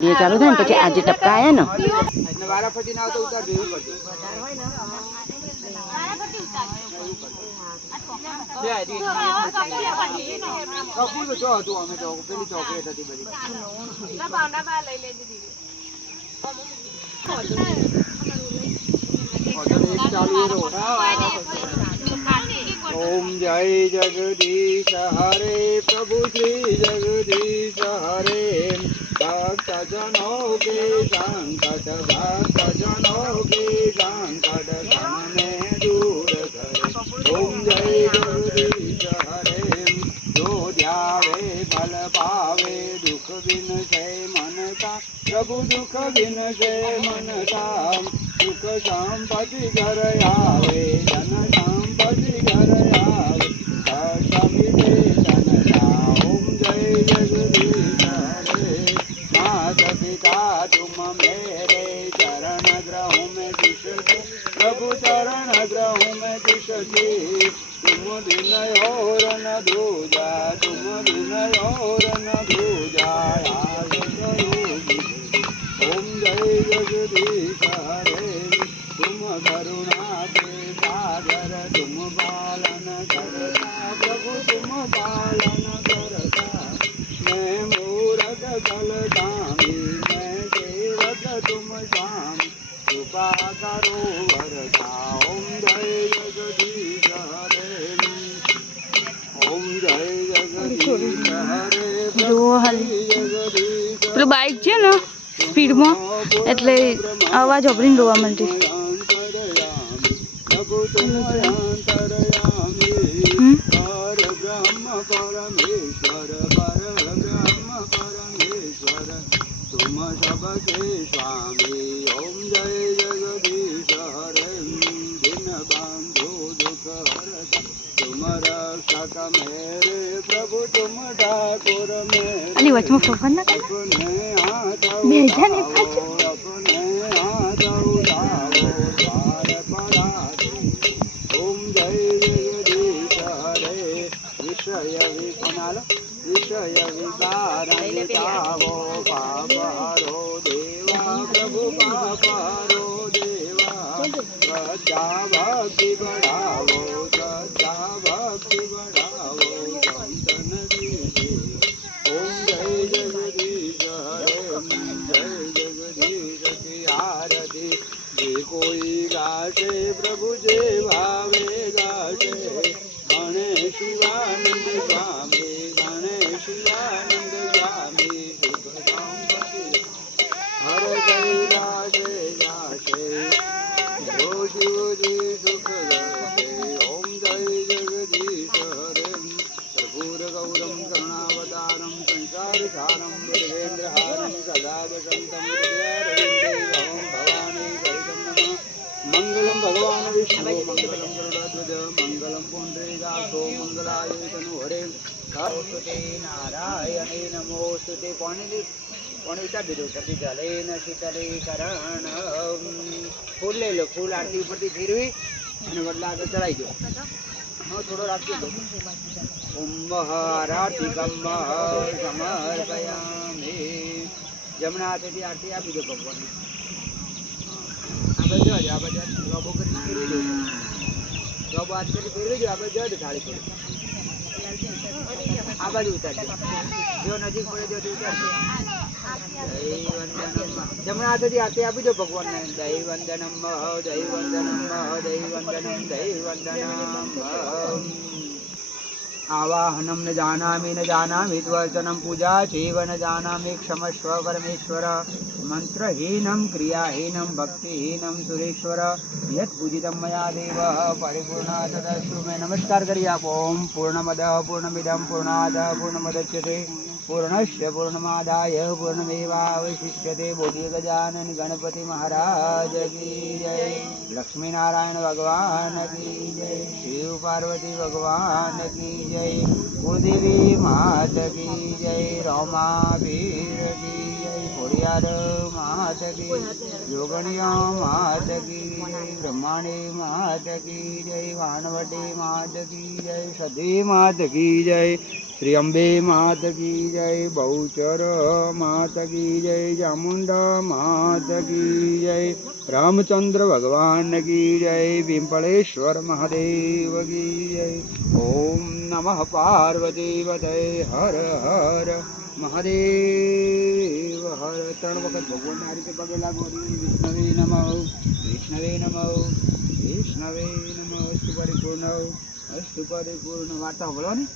ये चालू था પછી આજે ટપકા આયા ને વારાફરતી ના આવતો ઉતાર દેવું પડશે કપૂર જો હતું અમે તો પેલી ચોકલેટ હતી બધી ના ભાવના બા લઈ લેજે દીદી ओम जय जगदीश हरे प्रभु श्री जगदीश हरे भक्त जनों के संकट भक्त जनों के संकट समय दूर करे ओम जय जगदीश हरे जो ध्यावे फल पावे दुख बिन से मन का प्रभु दुख बिन से मन का सुख संपत्ति घर आवे धन संपत्ति घर आवे ओम जय जगदीश हरे मात पिता तुम मेरे चरण ग्रहों में दिशते प्रभु चरण ग्रहों में दिशते तुम दिन और न दूजा तुम दिन और न दूजा ओम जय जगदीश हरे तुम करुणा के सागर तुम पालन करता प्रभु तुम पालन करता मैं मूरख कलदामी मैं सेवक तुम श्याम कृपा करो वरदा ओम जय जगदीश हरे ओम जय जगदीश हरे પેલું બાઈક છે ને સ્પીડમાં એટલે અવાજ ઓભરીને રોવા માંડી तुम सबके स्वामी ओम जय जगदीश हरे दिन बांधो दुख हरता तुम रक्षक मेरे प्रभु तुम ठाकुर मेरे અલી વચમાં ફોફર ના કર अपने हाथ બેજા ને પાછો अपने हाथ उठाओ द्वार पराधे ओम जय जगदीश हरे विषय विपनाल विषय विकारण चावो पापरो देवा प्रभु पापरो देवा श्रद्धा भक्ति बढ़ावो श्रद्धा भक्ति बढ़ावो संतन दीजिए ओम जय जगदीश हरे जय जगदीश की आरती जे कोई गाશે प्रभु जे भावे गाશે गणेश शिवानंद स्वामी गणेश शिवानंद स्वामी सुख संपत्ति हर कैलासे जासे जो शिव जी सुख गासे ओम जय जगदीश हरे कर्पूर गौरम करुणावतारम संसार सारम देवेंद्रहारम सदा वसंतम हृदयारविंदे भवानी सहितं नमः मंगलम भगवान विष्णु मंगलम गरुड़ध्वज मंगलम पुंडरीकाक्षो मंगलाय तनूहरे नमोस्तुते नारायणे नमोस्तुते पाणी उतार दीधું પછી જલે ન શીતલે કરણ ફૂલ લઈ લો ફૂલ આરતી ઉપરથી ફેરવી અને વડલા આગળ ચડાવી દો હા થોડો રાખી દો ઓમ આરતીકમ સમર્પયામિ જમણા હાથેથી આરતી આપી દો ભગવાનને આ બાજુ લોબો કરી ફેરવી દો લોબો હાથ કરી ફેરવી દો આ બાજુ થાળી પડી આ બાજુ ઉતારજો જો નજીક પડે જો ઉતારજો જમણા હાથેથી આરતી આપી દો ભગવાનને દૈ વંદનમ દૈ વંદનમ દૈ વંદનમ દૈ વંદનમ आवाहनम न जानामि त्वचनम पूजा चैव न जानामि क्षमस्व परमेश्वर मंत्रहीनं क्रियाहीनं भक्तिहीनं सुरेश्वर यत् पूजितं मया देव परिपूर्णा तदस्तु में नमस्कार करिए आप ओम पूर्णमदः पूर्णमिदं पूर्णात् पूर्णमुदच्यते पूर्णस्य पूर्णमादाय पूर्णमेवावशिष्यते बोलिए गजानन गणपति महाराज की जय लक्ष्मी नारायण भगवान की जय शिव पार्वती भगवान की जय कुलदेवी मात की जय रोमावीर की जय खोड़ियार मात की योगणिया मात की जय ब्रह्माणी मात की जय भानवटी मात की जय सती मात की जय શ્રી અંબે માત કી જય, બહુચર માત કી જય, ચામુંડા માત કી જય, રામચંદ્ર ભગવાન કી જય, પિંપળેશ્વર મહાદેવ કી જય. ઓમ નમઃ પાર્વતી પતય. હર હર મહાદેવ હર. 3 વખત ભગવાન આ રીતે પગે લાગો. વિષ્ણવે નમઃ, વિષ્ણવે નમઃ, વિષ્ણવે નમઃ. અસ્તુ પરિપૂર્ણ, અસ્તુ પરિપૂર્ણ. વાર્તા બોલો ને.